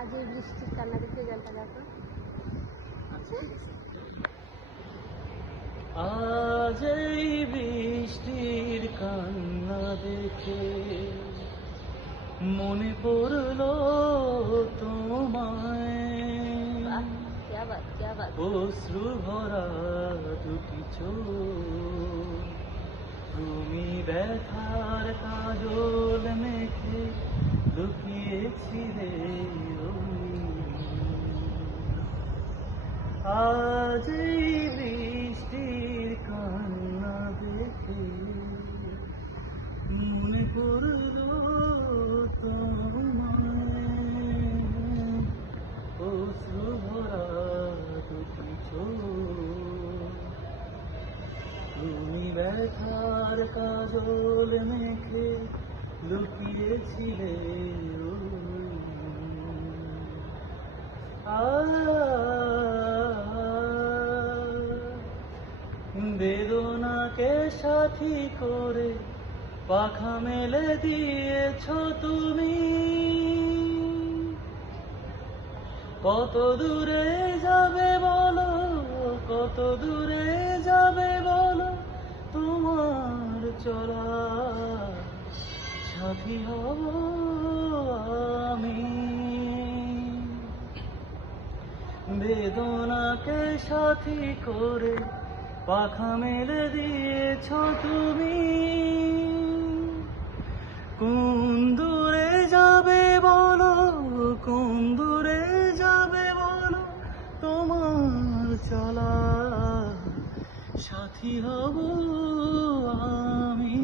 আজ এই বৃষ্টির কান্না দেখে গানটা গাতো। আজ এই বৃষ্টির কান্না দেখে মনে পড়লো তোমায়, অশ্রু ভরা দুটি চোখ, তুমি ব্যথার কাজল মেখে লুকিয়েছিলে ওই। আজ এই বৃষ্টির কান্না দেখে মনে পড়লো তোমায়, অশ্রু ভরা দুটি চোখ, তুমি ব্যথার কাজল মেখে লুকিয়েছিলে বেদনাকে সাথী করে পাখা মেলে দিয়েছ তুমি, কত দূরে যাবে বলো, কত দূরে যাবে বলো, তোমার চলা সাথী হব আমি। বেদনাকে সাথী করে পাখা মেলে দিয়েছ তুমি, কোন দূরে যাবে বলো, কোন দূরে যাবে বলো, তোমার চলা সাথী হব আমি।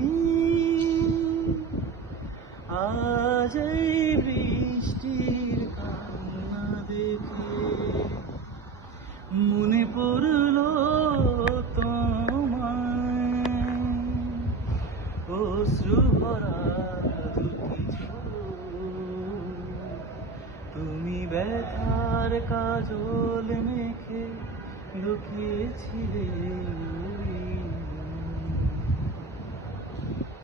আজ এই বৃষ্টির কান্না দেখে মনে পড়লো তোমায়, অশ্রু ভরা দুটি চোখ, তুমি ব্যথার কাজল